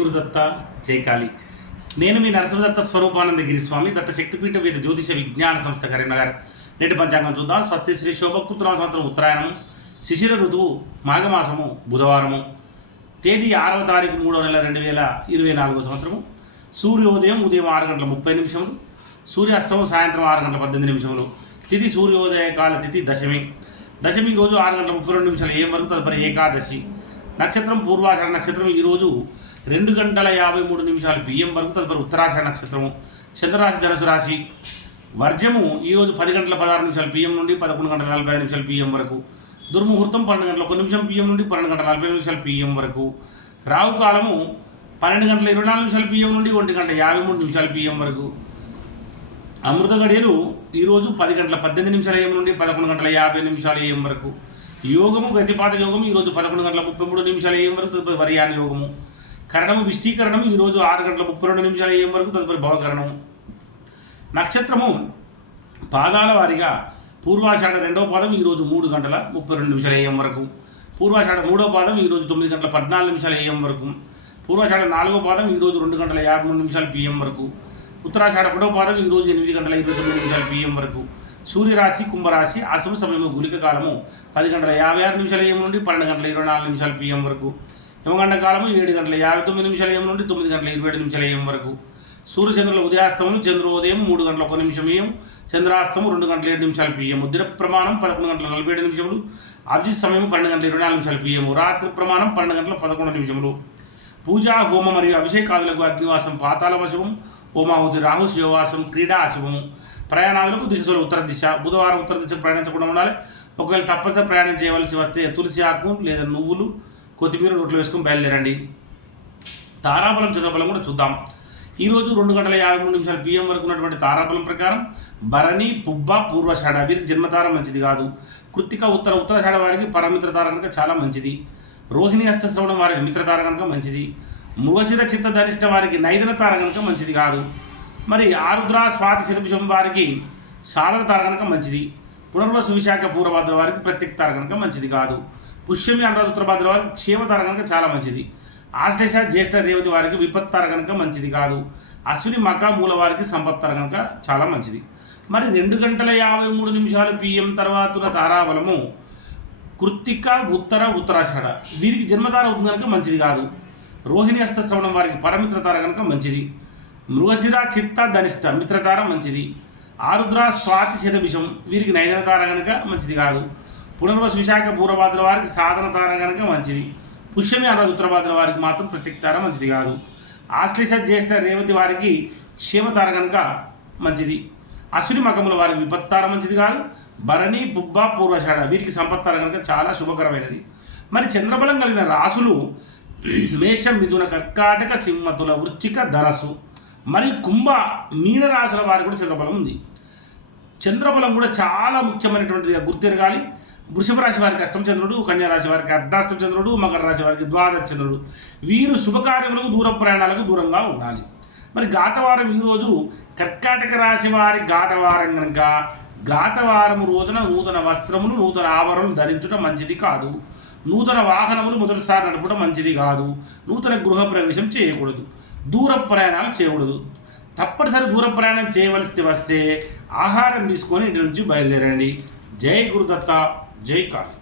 గురుదత్త జైకాళి. నేను మీ నరసింహదత్త స్వరూపానందగిరి స్వామి దత్త శక్తిపీఠ వేద జ్యోతిష విజ్ఞాన సంస్థ కరీంనగర్. నేటి పంచాంగం చూద్దాం. స్వస్తి శ్రీ శోభకృత్నామ సంవత్సరం ఉత్తరాయణం, శిశిర ఋతువు, మాఘమాసము, బుధవారము, తేదీ 6వ తారీఖు 3వ నెల 2024 సంవత్సరము. సూర్యోదయం ఉదయం 6 గంటల 30 నిమిషములు, సూర్యాస్తమం సాయంత్రం 6 గంటల 18 నిమిషములు. తిథి సూర్యోదయ కాల తిథి దశమి. దశమి రోజు 6 గంటల 32 నిమిషాలు AM వరకు, తదుపరి ఏకాదశి. నక్షత్రం పూర్వాషాఢ నక్షత్రం. ఈరోజు 2 గంటల 53 నిమిషాలు PM వరకు, తదుపరి ఉత్తరాషాఢ నక్షత్రము. చంద్రరాశి ధనుసు రాశి. వర్జము ఈరోజు 10 గంటల 16 నిమిషాలు PM నుండి 11 గంటల 45 నిమిషాలు PM వరకు. దుర్ముహూర్తం 12 గంటల 1 నిమిషం PM నుండి 12 గంటల 40 నిమిషాలు PM వరకు. రాహు కాలము 12 గంటల 24 నిమిషాలు PM నుండి 1 గంట 53 నిమిషాలు PM వరకు. అమృత గడియలు ఈరోజు 10 గంటల 18 నిమిషాల AM నుండి 11 గంటల 50 నిమిషాలు AM వరకు. యోగము గతిపాత యోగము ఈరోజు 11 గంటల 33 నిమిషాల AM వరకు, తదుపరి వర్యాన యోగము. కరణము విష్టీకరణము ఈరోజు 6 గంటల 32 నిమిషాల AM వరకు, తదుపరి భవకరణము. నక్షత్రము పాదాల వారిగా పూర్వాషాఢ 2వ పాదం ఈరోజు 3 గంటల 32 నిమిషాల AM వరకు. పూర్వాషాఢ 3వ పాదం ఈరోజు 9 గంటల 14 నిమిషాల AM వరకు. పూర్వాషాఢ 4వ పాదం ఈరోజు 2 గంటల 53 నిమిషాలు PM వరకు. ఉత్తరాషాఢ 1వ పాదం ఈరోజు 8 గంటల 29 నిమిషాలు PM వరకు. సూర్యరాశి కుంభరాశి. అశుభ సమయము గుళిక కాలము 10 గంటల 56 నిమిషాల AM నుండి 12 గంటల 24 నిమిషాలు PM వరకు. యమగండ కాలము 7 గంటల 59 నిమిషాల AM నుండి 9 గంటల 27 నిమిషాల AM వరకు. సూర్యచంద్రుల ఉదయాస్తమము చంద్రోదయం 3 గంటల 1 నిమిషం AM, చంద్రాస్తము 2 గంటల 7 నిమిషాలు PM. దిన ప్రమాణం 11 గంటల 47 నిమిషములు, అభిజిత్ సమయం 12 గంటల 24 నిమిషాలు PM. రాత్రి ప్రమాణం 12 గంటల 11 నిమిషములు. పూజా హోమ మరియు అభిషేకాదులకు అగ్నివాసం పాతాళం అశుభం, హోమాహుతి రాహు శివవాసం, క్రీడా అశుభము. ప్రయాణాలకు దిశలో ఉత్తర దిశ. బుధవారం ఉత్తర దిశ ప్రయాణించకుండా ఉండాలి. ఒకవేళ తప్పనిసరి ప్రయాణం చేయవలసి వస్తే తులసి ఆకు లేదా నువ్వులు, కొత్తిమీర నోట్లో వేసుకొని బయలుదేరండి. తారాబలం చంద్రబలం కూడా చూద్దాం. ఈరోజు 2 గంటల 53 నిమిషాలు PM వరకు ఉన్నటువంటి తారాబలం ప్రకారం భరణి, పుబ్బ, పూర్వషాఢ వీరికి జన్మతార మంచిది కాదు. కృత్తిక ఉత్తరాషాఢ వారికి పరమిత్రతార కనుక చాలా మంచిది. రోహిణి హస్తశ్రవణం వారికి మిత్రతార కనుక మంచిది. మృగశిర చిత్త ధనిష్ట వారికి నైదన తార కనుక మంచిది కాదు. మరి ఆరుద్ర స్వాతి శిరభిషం వారికి సాధన తార కనుక మంచిది. పునర్వసు విశాఖ పూర్వభద్ర వారికి ప్రత్యేక తార కనుక మంచిది కాదు. పుష్యమి అనురాధ ఉత్తరభద్ర వారికి క్షేమతార కనుక చాలా మంచిది. ఆశ్లేష జ్యేష్ఠ రేవతి వారికి విపత్తార కనుక మంచిది కాదు. అశ్విని మక మూల వారికి సంపత్తార కనుక చాలా మంచిది. మరి 2 గంటల 53 నిమిషాలు PM తర్వాత తారాబలము కృత్తిక ఉత్తరాషాఢ వీరికి జన్మతార అవుతుంది కనుక మంచిది కాదు. రోహిణి హస్తశ్రవణం వారికి పరమిత్రతార కనుక మంచిది. మృగశిర చిత్త ధనిష్ట మిత్రతార మంచిది. ఆరుద్ర స్వాతి శతభిషం వీరికి నైదన తార కనుక మంచిది కాదు. పునర్వసు విశాఖ పూర్వభాద్ర వారికి సాధన తార కనుక మంచిది. పుష్యమి అనురాధ ఉత్తరభాద్ర వారికి మాత్రం ప్రత్యేక తార మంచిది కాదు. ఆశ్లేష జ్యేష్ఠ రేవతి వారికి క్షేమతార కనుక మంచిది. అశ్విని మకముల వారికి విపత్తార మంచిది కాదు. భరణి, పుబ్బ, పూర్వషాఢ వీరికి సంపత్తార కనుక చాలా శుభకరమైనది. మరి చంద్రబలం కలిగిన రాసులు మేషం, మిథున, కర్కాటక, సింహతుల, వృశ్చిక, ధనస్సు. మరి కుంభ, మీన రాశుల వారికి కూడా చంద్రబలం ఉంది. చంద్రబలం కూడా చాలా ముఖ్యమైనటువంటిది గుర్తిరగాలి. వృషభ రాశి వారికి అష్టమ చంద్రుడు, కన్యా రాశి వారికి అర్ధాష్టమ చంద్రుడు, మకర రాశి వారికి ద్వాదశ చంద్రుడు. వీరు శుభకార్యములకు దూర ప్రయాణాలకు దూరంగా ఉండాలి. మరి గాతవారం ఈరోజు కర్కాటక రాశి వారి గాతవారం కనుక గాతవారం రోజున నూతన వస్త్రములు, నూతన ఆభరణలు ధరించడం మంచిది కాదు. నూతన వాహనములు మొదటిసారి నడపడం మంచిది కాదు. నూతన గృహ ప్రవేశం చేయకూడదు. దూర ప్రయాణాలు చేయకూడదు. తప్పనిసరి దూర ప్రయాణం చేయవలసి వస్తే ఆహారం తీసుకొని ఇంటి నుంచి బయలుదేరండి. జై గురుదత్త, జై కాళి.